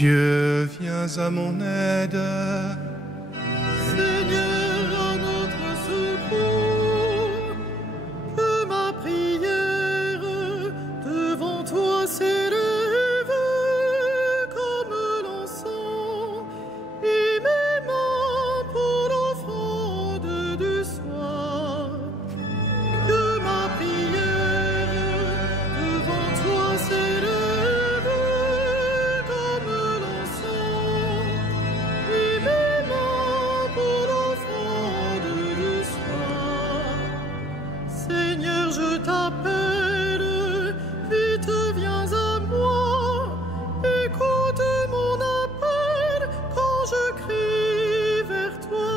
Dieu, viens à mon aide. Seigneur, à notre secours, que ma prière devant toi s'élève comme l'encens et mes mains pour l'offrande du soir. Que ma prière devant toi s'élève comme l'encens et mes mains pour l'offrande du soir. Seigneur, je t'appelle, vite viens à moi, écoute mon appel quand je crie vers toi.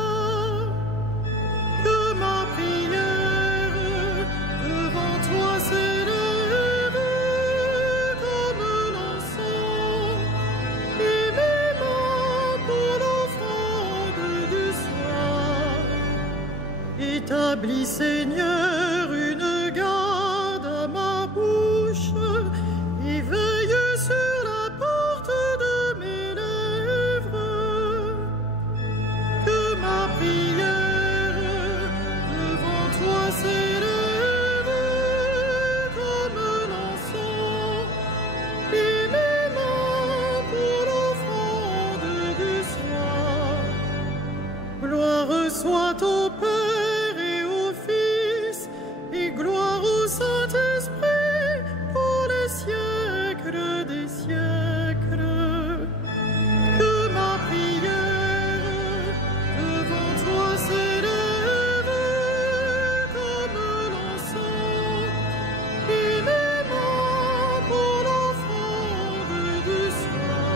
Que ma prière devant toi s'élève comme l'encens et mes mains pour l'offrande du soir. Établis, Seigneur, une garde à ma bouche et veille sur la porte de mes lèvres. Que ma prière devant toi s'élève comme l'encens et mes mains pour l'offrande du soir. Gloire soit au Père et au Fils et gloire au Saint-Esprit pour les siècles des siècles. Que ma prière devant toi s'élève comme l'encens et mes mains pour l'offrande du soir.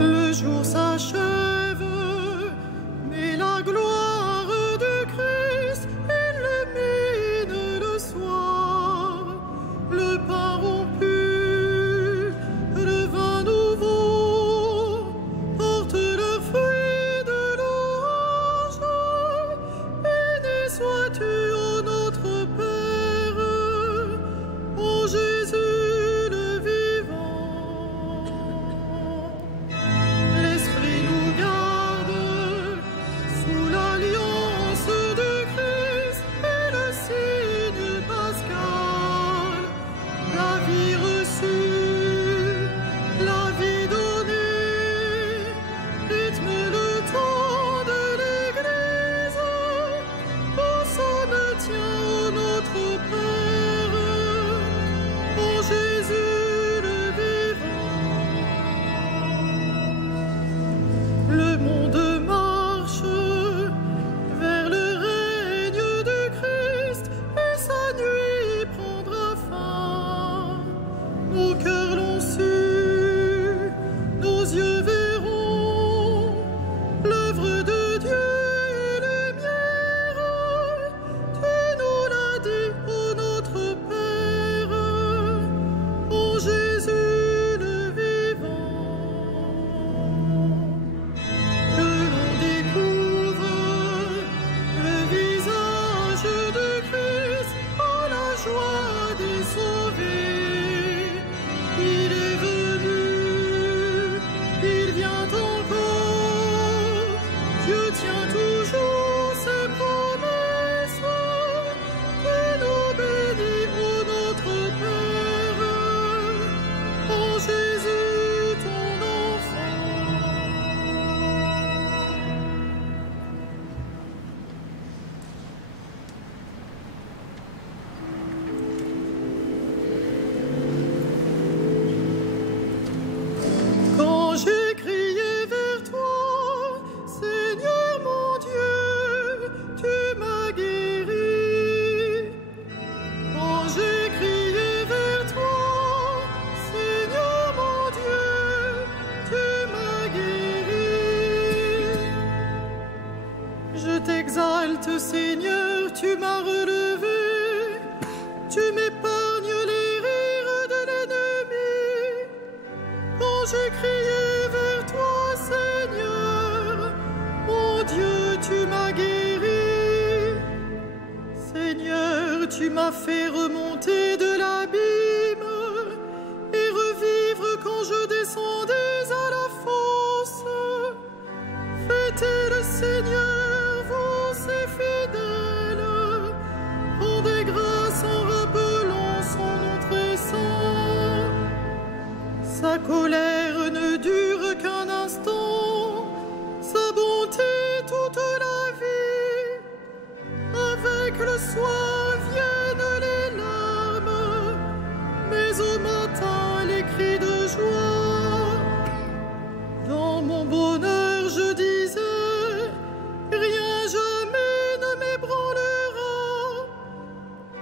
Le jour s'achève, mais la gloire de Christ illumine le soir. Le pain rompu, le vin nouveau portent leurs fruits de louange. Béni sois-tu, ô notre Père, ô Jésus le vivant. L'Esprit nous garde sous l'alliance de Christ et le signe pascal. La vie reçue, la vie donnée, rythme le temps de l'Église. Où sonne tient, ô notre Père, ô Jésus le vivant. Le monde marche vers le règne de Christ et sa nuit prendra fin. Nos cœurs l'ont su, nos yeux verront l'œuvre de Dieu et lumière. Tu nous l'as dit, ô notre Père, ô Jésus le vivant. Que l'on découvre le visage de Christ en la joie des sauvés. Il est venu, il vient encore. Dieu tient toujours ses promesses. Tu nous bénis, ô notre Père, ô Jésus ton enfant. Quand j'ai crié vers toi, Seigneur mon Dieu, tu m'as guéri. Quand j'ai crié vers toi, Seigneur mon Dieu, tu m'as guéri. Je t'exalte, Seigneur, tu m'as relevé, tu m'épargnes les rires de l'ennemi. Quand j'ai crié vers toi, Seigneur, mon Dieu, tu m'as guéri. tu m'as fait remonter de l'abîme et revivre quand je descendais à la fosse. Fêtez le Seigneur, vous ses fidèles, rendez grâce en rappelant son nom très saint. Sa colère ne dure qu'un instant, sa bonté toute la vie. Avec le soir viennent les larmes, mais au matin les cris de joie. Dans mon bonheur je disais, rien jamais ne m'ébranlera.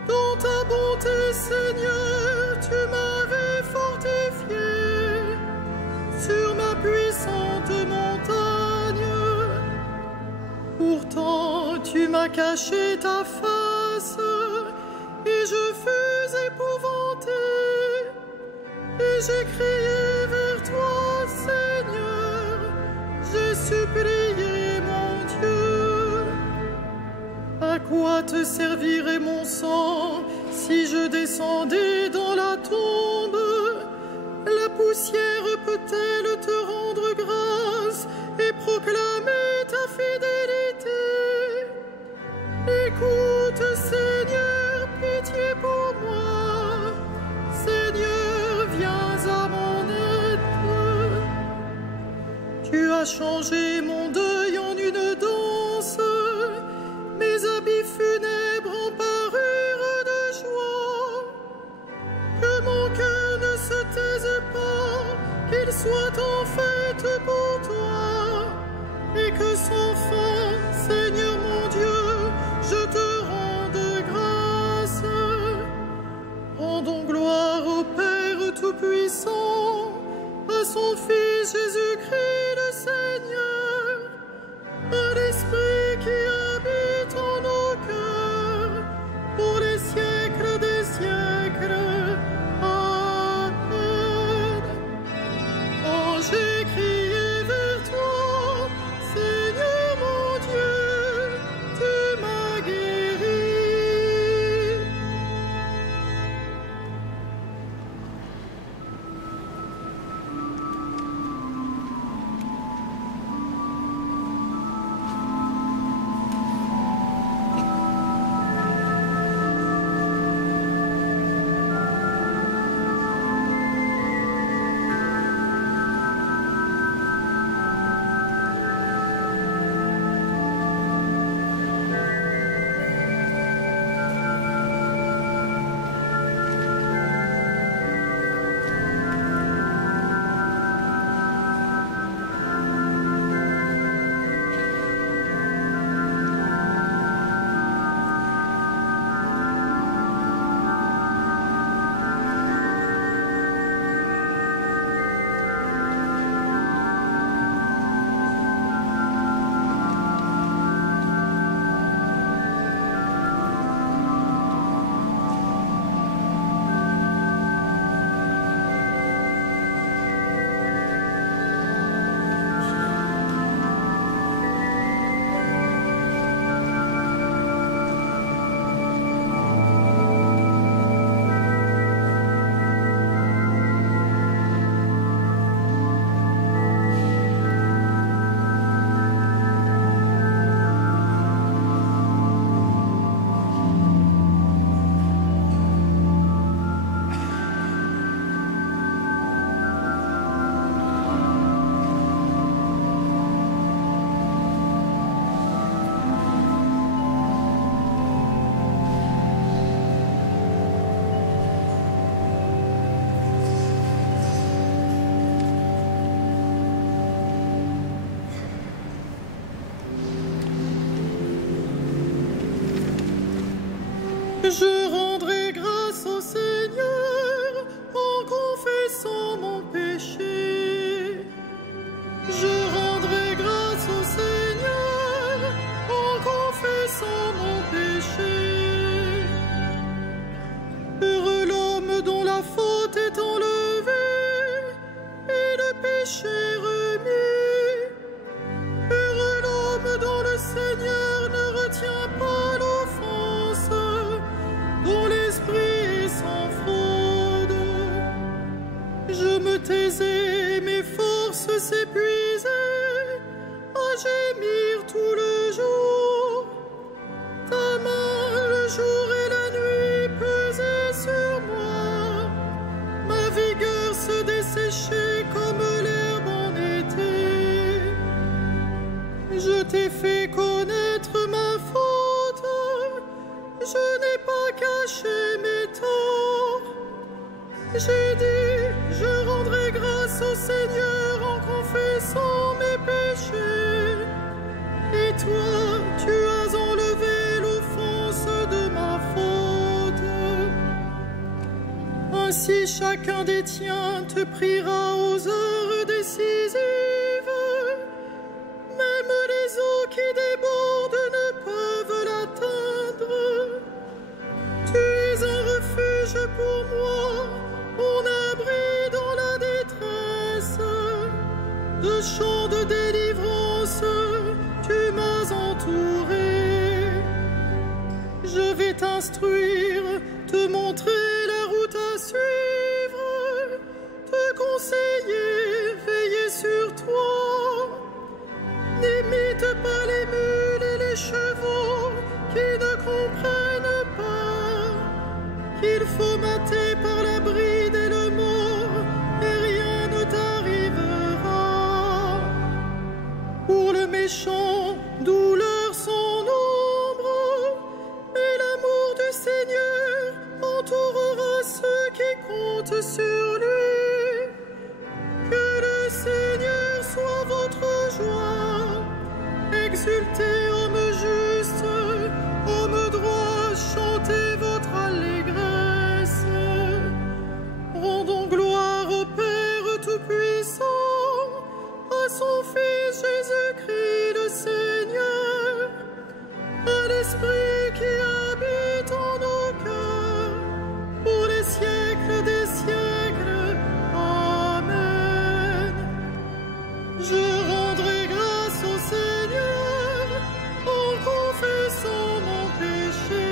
Dans ta bonté, Seigneur, tu m'avais fortifié sur ma puissante montagne. Pourtant, tu m'as caché ta face et je fus épouvanté. Et j'ai crié vers toi, Seigneur, j'ai supplié mon Dieu. À quoi te servirait mon sang si je descendais dans la tombe? La poussière peut-elle te rendre grâce et proclamer ta fidélité? Écoute, Seigneur, pitié pour moi. Seigneur, viens à mon aide. Tu as changé mon deuil en une danse. Mes habits funèbres en parure de joie. Que mon cœur ne se taise pas, qu'il soit en fête pour toi, et que sans fin, Seigneur mon Dieu, je te rende grâce. Rendons gloire au Père Tout-Puissant, à son Fils Jésus-Christ le Seigneur, à l'Esprit qui habite en nos cœurs, pour les siècles des siècles. Amen. Quand j'ai crié vers toi, Seigneur mon Dieu, tu m'as guéri. Je rendrai grâce au Seigneur en confessant mon péché. Je rendrai grâce au Seigneur en confessant mon péché. Heureux l'homme dont la faute est enlevée et le péché remis. Heureux l'homme dont le Seigneur ne retient pas l'offense séché comme l'herbe en été. Je t'ai fait connaître ma faute, je n'ai pas caché mes torts. J'ai dit, je rendrai grâce au Seigneur en confessant mes péchés. Et toi, tu as enlevé l'offense de ma faute. Ainsi chacun des tiens te priera aux heures décisives. Même les eaux qui débordent ne peuvent l'atteindre. Tu es un refuge pour moi, mon abri dans la détresse. De chants de délivrance, tu m'as entouré. Je vais t'instruire, te montrer la route à suivre, te conseiller, veiller sur toi. N'imite pas les mules et les chevaux qui ne comprennent pas qu'il faut mater par la bride et le mort et rien ne t'arrivera. Pour le méchant, douleur sans nombre, mais l'amour du Seigneur entourera ceux qui comptent sur lui. Que le Seigneur soit votre joie. Exultez, hommes justes, hommes droits, chantez votre allégresse. Rendons gloire au Père Tout-Puissant, à son Fils Jésus-Christ le Seigneur, à l'Esprit qui habite en nos cœurs, pour les siècles des siècles. Amen. Je rendrai grâce au Seigneur en confessant mon péché.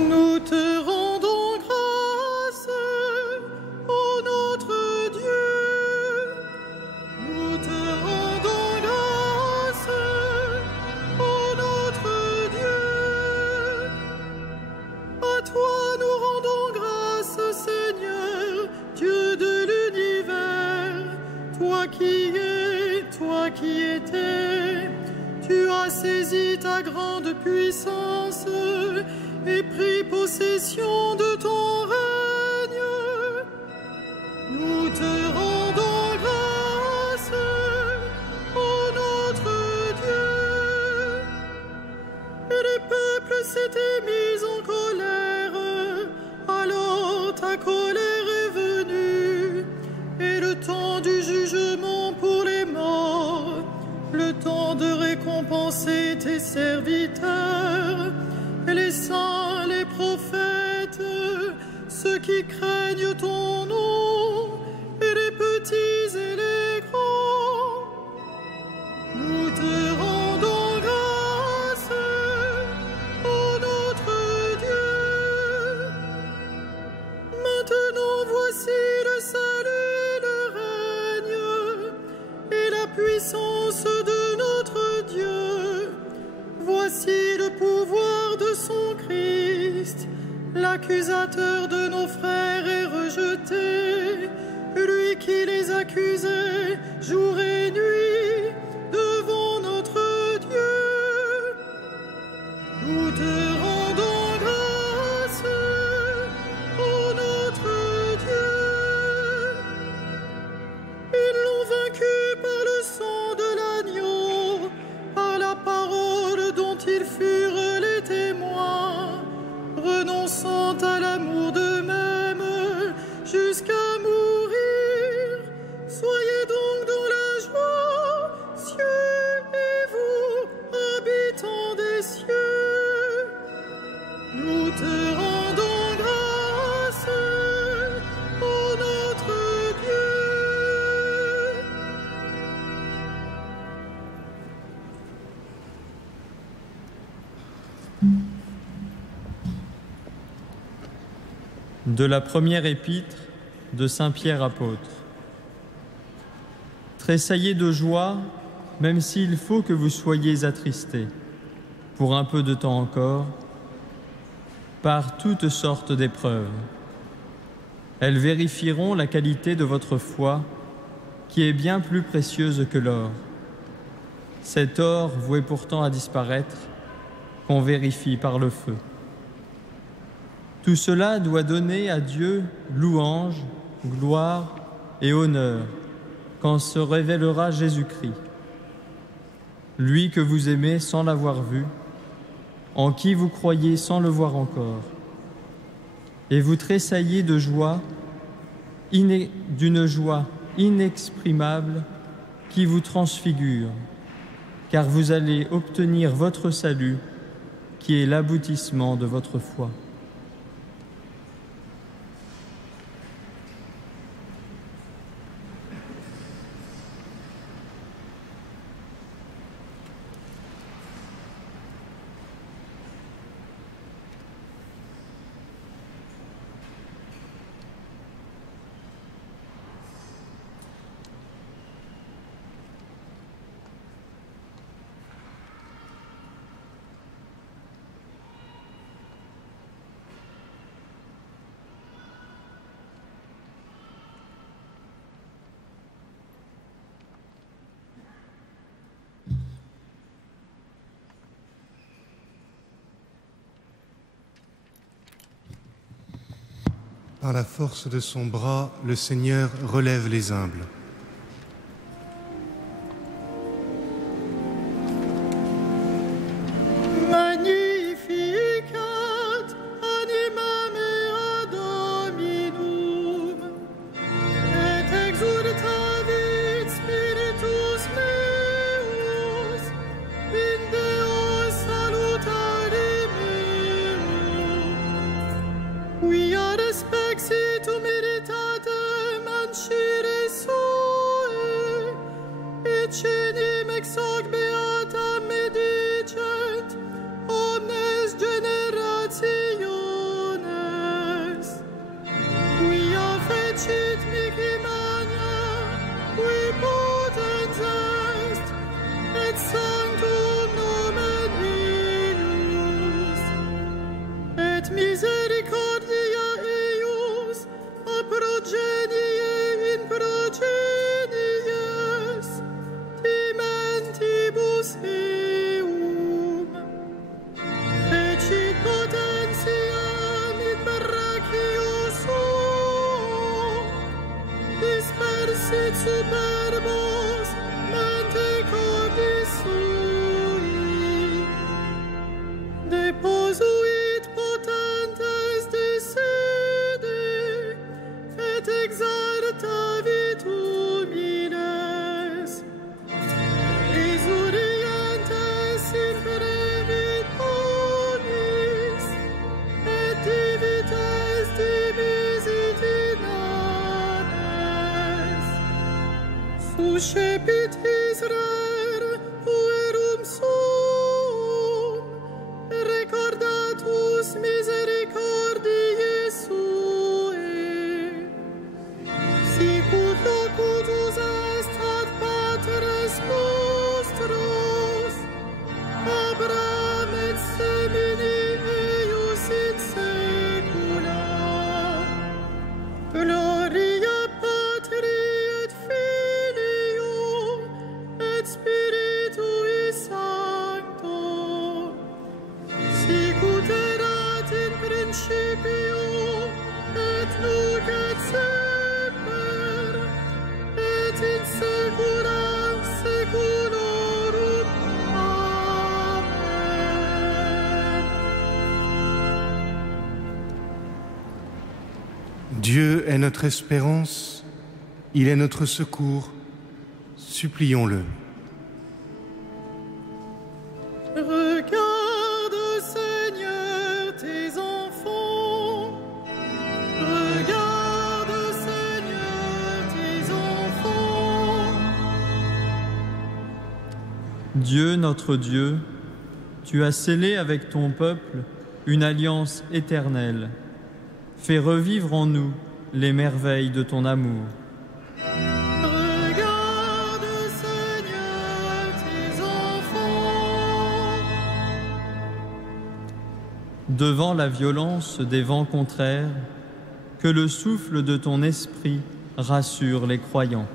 Nous te rendons grâce, ô notre Dieu. Nous te rendons grâce, ô notre Dieu. À toi nous rendons grâce, Seigneur, Dieu de l'univers. Toi qui es, toi qui étais, tu as saisi ta grande puissance et pris possession de ton règne. Nous te rendons grâce, ô notre Dieu. Et les peuples s'étaient mis en colère, alors ta colère est venue, et le temps du jugement pour les morts, le temps de récompenser tes serviteurs, les saints, les prophètes, ceux qui craignent ton nom, et les petits et les grands. Nous te rendons grâce, ô notre Dieu. Maintenant voici le salut et le règne, et la puissance de notre Dieu. Voici le pouvoir de son Christ, L'accusateur de nos frères est rejeté, lui qui les accusait jour et nuit devant notre Dieu. Nous te rendons grâce, ô notre Dieu. Ils l'ont vaincu par le sang de l'agneau, par la parole dont ils furent les témoins, renonçant à l'amour d'eux-mêmes jusqu'à mourir. Soyez donc dans la joie, cieux et vous, habitants des cieux. Nous te rendons grâce, ô notre Dieu. De la première épître de Saint Pierre apôtre. Tressaillez de joie, même s'il faut que vous soyez attristés, pour un peu de temps encore, par toutes sortes d'épreuves. Elles vérifieront la qualité de votre foi, qui est bien plus précieuse que l'or. Cet or voué pourtant à disparaître, qu'on vérifie par le feu. Tout cela doit donner à Dieu louange, gloire et honneur quand se révélera Jésus-Christ. Lui que vous aimez sans l'avoir vu, en qui vous croyez sans le voir encore. Et vous tressaillez de joie, d'une joie inexprimable qui vous transfigure, car vous allez obtenir votre salut, qui est l'aboutissement de votre foi. Par la force de son bras, le Seigneur relève les humbles. Magnificat animam ea Dominum, et exultavit spiritus meus, in Deo salutari meum. Quia respexit humilitatem ancire sue, et cenim ex hoc beatam medicent omnes generationes. Quia fecit mihi magna, qui potens est, et sanctum nomen illus, et misericordia eius a progenie in progenies, dimentibus eum. Fecit potentiam in brachio suo, dispersit superbos mente cordis sui. Deposuit potentes de sede, et exaltavit humiles. Exurientes imprevit bonis, et divites divisit inanes. Suscepit Israel puerum suum, recordatus misericordiae sue. Sicut locutus est ad patres nostros, Abraham et semini eius in seculum. Dieu est notre espérance, il est notre secours, supplions-le. Regarde, Seigneur, tes enfants. Regarde, Seigneur, tes enfants. Dieu, notre Dieu, tu as scellé avec ton peuple une alliance éternelle. Fais revivre en nous les merveilles de ton amour. Regarde, Seigneur, tes enfants. Devant la violence des vents contraires, que le souffle de ton esprit rassure les croyants.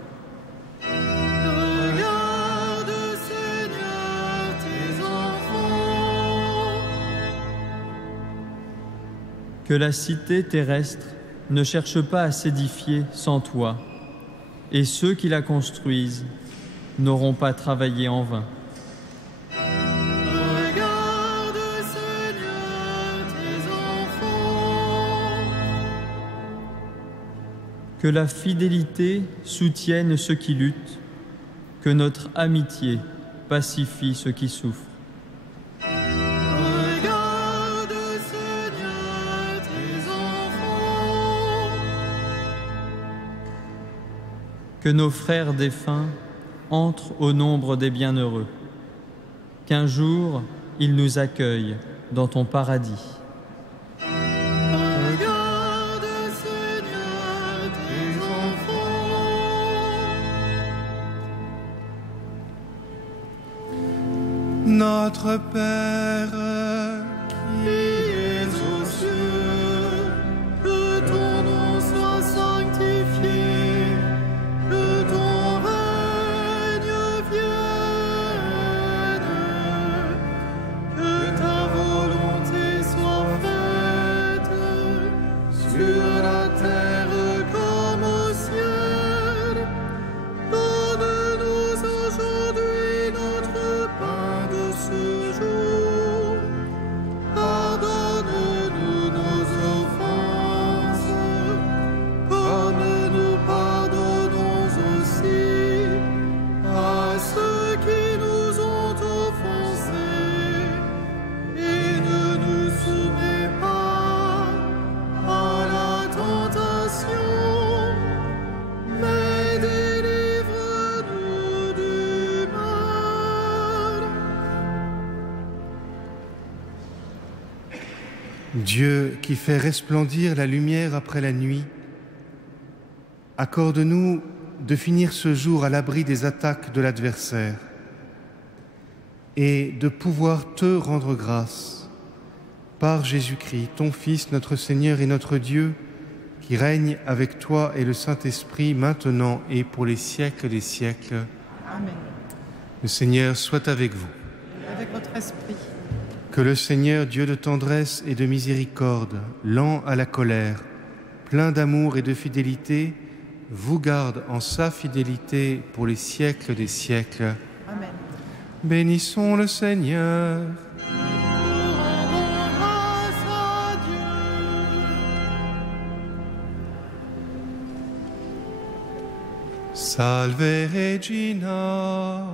Regarde, Seigneur, tes enfants. Que la cité terrestre ne cherche pas à s'édifier sans toi, et ceux qui la construisent n'auront pas travaillé en vain. Regarde, Seigneur, tes enfants. Que la fidélité soutienne ceux qui luttent, que notre amitié pacifie ceux qui souffrent. Regarde, Seigneur, tes enfants. Que nos frères défunts entrent au nombre des bienheureux, qu'un jour ils nous accueillent dans ton paradis. Regarde, Seigneur, tes enfants. Notre Père, Qui es aux cieux, que ton nom soit sanctifié, que ton règne vienne, que ta volonté soit faite, sur la terre comme au ciel. Donne-nous aujourd'hui notre pain de ce jour. Pardonne-nous nos offenses, comme nous pardonnons aussi à ceux qui nous ont offensés. Et ne nous soumets pas à la tentation, mais délivre-nous du mal. Dieu qui fait resplendir la lumière après la nuit, accorde-nous de finir ce jour à l'abri des attaques de l'adversaire et de pouvoir te rendre grâce par Jésus-Christ, ton Fils, notre Seigneur et notre Dieu, qui règne avec toi et le Saint-Esprit maintenant et pour les siècles des siècles. Amen. Le Seigneur soit avec vous. Avec votre esprit. Que le Seigneur, Dieu de tendresse et de miséricorde, lent à la colère, plein d'amour et de fidélité, vous garde en sa fidélité pour les siècles des siècles. Amen. Bénissons le Seigneur. Nous rendons grâce à Dieu. Salve Regina.